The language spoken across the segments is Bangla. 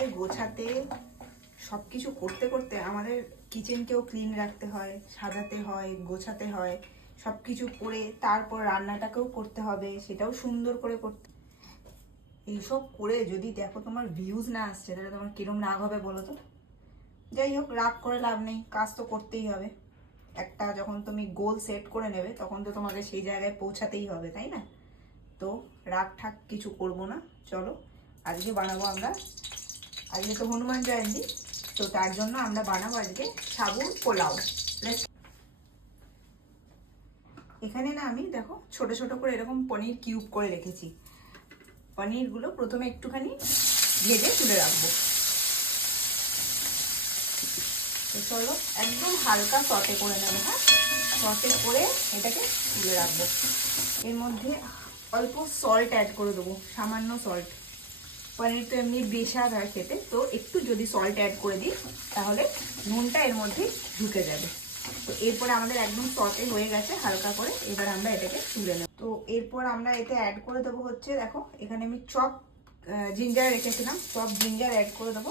সাজাতে গোছাতে সব কিছু করতে করতে আমাদের কিচেনকেও ক্লিন রাখতে হয়, সাজাতে হয়, গোছাতে হয়, সব কিছু করে তারপর রান্নাটাকেও করতে হবে, সেটাও সুন্দর করে করতে। এইসব করে যদি দেখো তোমার ভিউজ না আসছে তাহলে তোমার কিরম রাগ হবে বলো তো। যাই হোক, রাগ করে লাভ নেই, কাজ তো করতেই হবে। একটা যখন তুমি গোল সেট করে নেবে তখন তো তোমাকে সেই জায়গায় পৌঁছাতেই হবে, তাই না? তো রাগ ঠাক কিছু করবো না। চলো, আজকে বানাবো আমরা, আজকে তো হনুমান জয়ন্তী, তো তার জন্য আমরা বানাবো আজকে সাবুর পোলাও। এখানে না আমি দেখো ছোট ছোট করে এরকম পনির কিউব করে রেখেছি। পনিরগুলো প্রথমে একটুখানি ভেজে তুলে রাখবো। তো চলো একদম হালকা সটে করে নেবো। হ্যাঁ, সটে করে এটাকে তুলে রাখবো। এর মধ্যে অল্প সল্ট অ্যাড করে দেবো, সামান্য সল্ট। পনির তো এমনি বেস্বাদ হয় খেতে, তো একটু যদি সল্ট অ্যাড করে দিই তাহলে নুনটা এর মধ্যে ঢুকে যাবে। তো এরপরে আমাদের একদম সটে হয়ে গেছে হালকা করে, এবার আমরা এটাকে তুলে নেব। তো এরপর আমরা এতে অ্যাড করে দেবো হচ্ছে, দেখো এখানে আমি চপ জিঞ্জার রেখেছিলাম, চপ জিঞ্জার অ্যাড করে দেবো।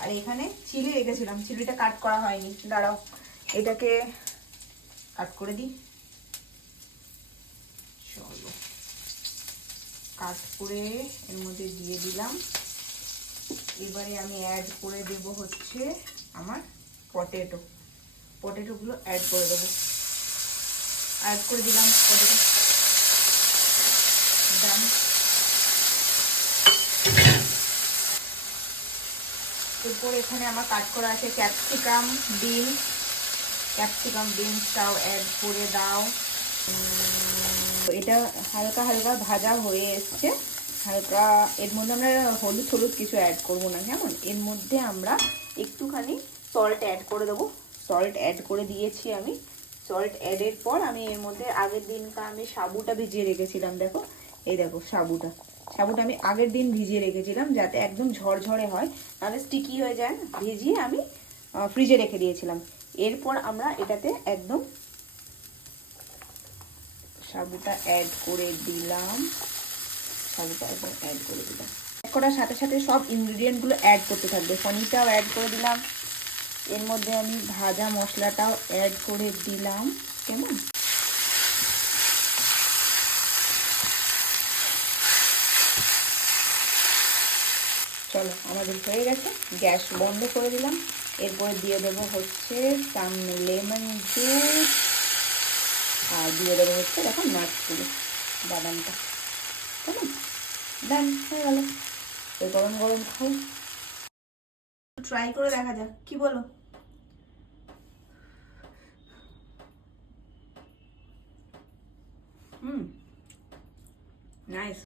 আর এখানে চিলি রেখেছিলাম, চিলিটা কাট করা হয়নি, দাঁড়াও এটাকে কাট করে দিই। চলো, কাট করে এর মধ্যে দিয়ে দিলাম। এবারে আমি অ্যাড করে দেব হচ্ছে আমার পটেটোগুলো অ্যাড করে দেবো। অ্যাড করে দিলাম পটেটো, ডান। এরপর এখানে আমার কাট করা আছে ক্যাপসিকাম বিনসটাও অ্যাড করে দাও। এটা হালকা হালকা ভাজা হয়ে এসছে, হালকা। এর মধ্যে আমরা হলুদ কিছু অ্যাড করবো না, কেমন? এর মধ্যে আমরা একটুখানি সল্ট অ্যাড করে দেবো। সল্ট অ্যাড করে দিয়েছি আমি। সল্ট অ্যাডের পর আমি এর মধ্যে আগের দিনটা আমি সাবুটা ভিজিয়ে রেখেছিলাম, দেখো এই দেখো সাবুটা আমি আগের দিন ভিজিয়ে রেখেছিলাম যাতে একদম ঝরঝরে হয়, নাহলে স্টিকি হয়ে যায় না। ভিজিয়ে আমি ফ্রিজে রেখে দিয়েছিলাম। এরপর আমরা এটাতে একদম সাবুটা অ্যাড করে দিলাম। অ্যাড করার সাথে সাথে সব ইনগ্রিডিয়েন্টগুলো অ্যাড করতে থাকবে। পনিরটাও অ্যাড করে দিলাম, এর মধ্যে আমি ভাজা মশলাটাও অ্যাড করে দিলাম, কেমন? চলো, আমাদের হয়ে গেছে, গ্যাস বন্ধ করে দিলাম। এরপরে দিয়ে দেবো হচ্ছে সাম লেমন জুস, আর দিয়ে দেবো হচ্ছে দেখো নাটসগুলো, বাদামটা, কেমন? ডান হয়ে গেল। তো গরম গরম খাও, ট্রাই করে দেখা যাক, কি বলো? নাইস।